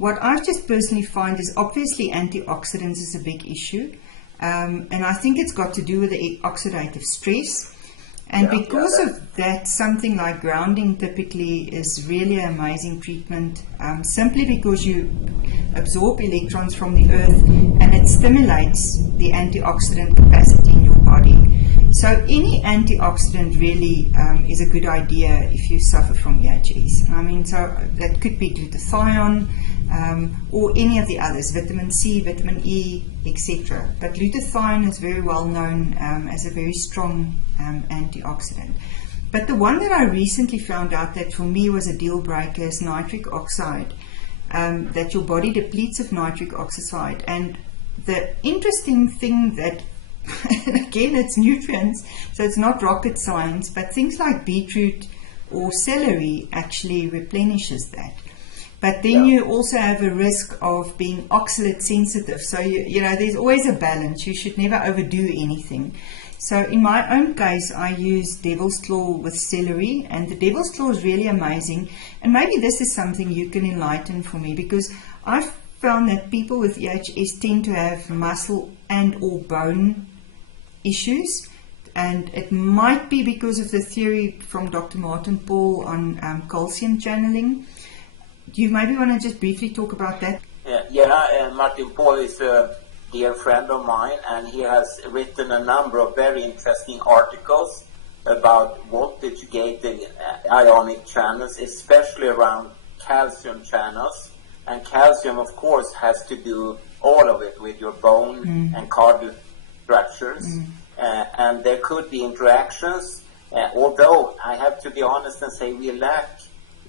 what I've just personally find is obviously antioxidants is a big issue. And I think it's got to do with the oxidative stress. And because of that, something like grounding typically is really an amazing treatment, simply because you absorb electrons from the earth and it stimulates the antioxidant capacity in your body. So any antioxidant really is a good idea if you suffer from EHS. I mean, so that could be glutathione or any of the others, vitamin C, vitamin E, etc. But glutathione is very well known as a very strong antioxidant. But the one that I recently found out that for me was a deal breaker is nitric oxide, that your body depletes of nitric oxide. And the interesting thing that, again, it's nutrients, so it's not rocket science, but things like beetroot or celery actually replenishes that. But then you also have a risk of being oxalate sensitive. So, you know, there's always a balance. You should never overdo anything. So in my own case, I use devil's claw with celery, and the devil's claw is really amazing. And maybe this is something you can enlighten for me, because I've found that people with EHS tend to have muscle and or bone issues. And it might be because of the theory from Dr. Martin Paul on calcium channeling. Do you maybe want to just briefly talk about that? Martin Paul is a dear friend of mine, and he has written a number of very interesting articles about voltage-gated ionic channels, especially around calcium channels. And calcium, of course, has to do all of it with your bone and cardiac structures. And there could be interactions, although I have to be honest and say we lack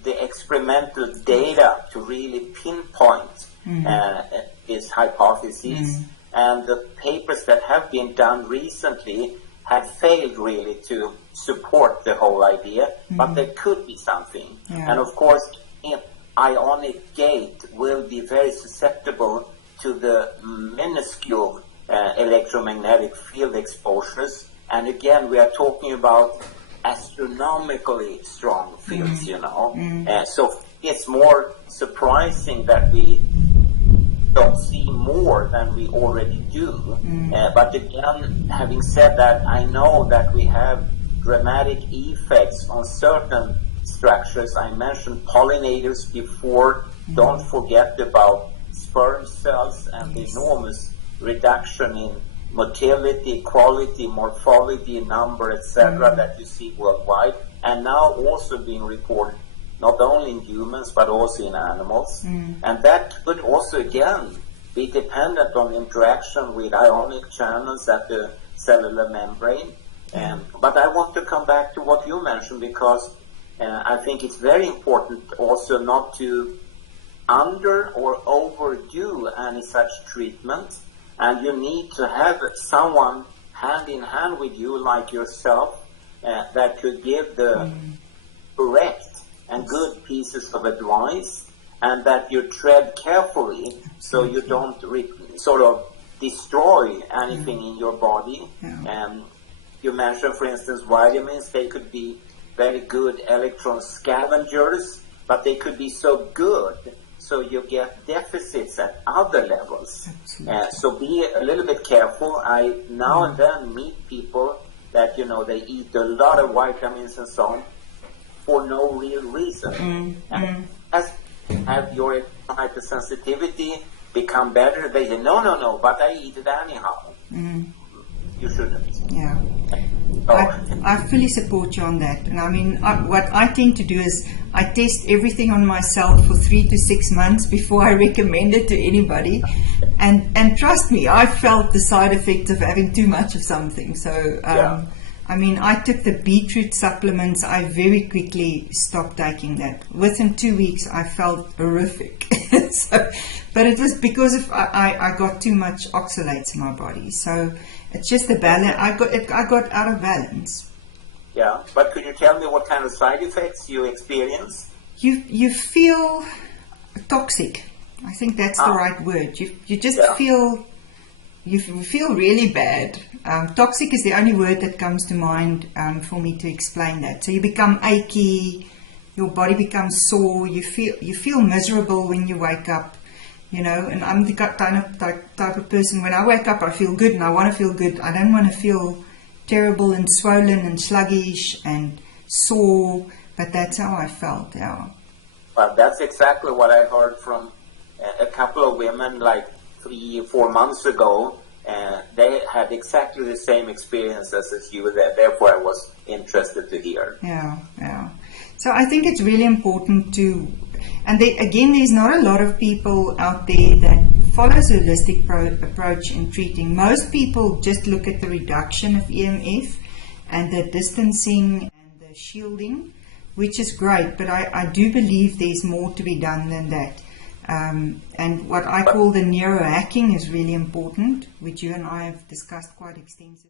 the experimental data to really pinpoint this hypothesis. And the papers that have been done recently have failed really to support the whole idea, but there could be something. And of course, ionic gate will be very susceptible to the minuscule electromagnetic field exposures. And again, we are talking about astronomically strong fields, you know. So it's more surprising that we don't see more than we already do. But again, having said that, I know that we have dramatic effects on certain structures. I mentioned pollinators before. Don't forget about sperm cells and the enormous reduction in motility, quality, morphology, number, etc. that you see worldwide, and now also being reported not only in humans but also in animals. And that could also again be dependent on interaction with ionic channels at the cellular membrane. But I want to come back to what you mentioned, because I think it's very important also not to under or overdo any such treatment. And you need to have someone hand in hand with you, like yourself, that could give the correct and good pieces of advice, and that you tread carefully so you don't sort of destroy anything in your body. You mentioned, for instance, vitamins. They could be very good electron scavengers, but they could be so good so you get deficits at other levels. So be a little bit careful. I now and then meet people that, you know, they eat a lot of vitamins and so on for no real reason. And have your hypersensitivity become better? They say, no, but I eat it anyhow. You shouldn't. I fully support you on that. And I mean, what I tend to do is I test everything on myself for 3 to 6 months before I recommend it to anybody. And trust me, I felt the side effects of having too much of something. So, I mean, I took the beetroot supplements. I very quickly stopped taking that. Within 2 weeks, I felt horrific. But it was because of I got too much oxalates in my body. So it's just the balance. I got out of balance. Yeah, but could you tell me what kind of side effects you experience? You feel toxic. I think that's the right word. You just feel really bad. Toxic is the only word that comes to mind for me to explain that. So you become achy, your body becomes sore, you feel miserable when you wake up. you know, and I'm the type of person, when I wake up, I feel good and I want to feel good. I don't want to feel terrible and swollen and sluggish and sore, but that's how I felt, yeah. Well, that's exactly what I heard from a couple of women like 3-4 months ago. They had exactly the same experiences as you. Therefore, I was interested to hear. Yeah, yeah. So I think it's really important to, and again, there's not a lot of people out there that follows a holistic approach in treating. Most people just look at the reduction of EMF and the distancing and the shielding, which is great, but I do believe there's more to be done than that. And what I call the neurohacking is really important, which you and I have discussed quite extensively.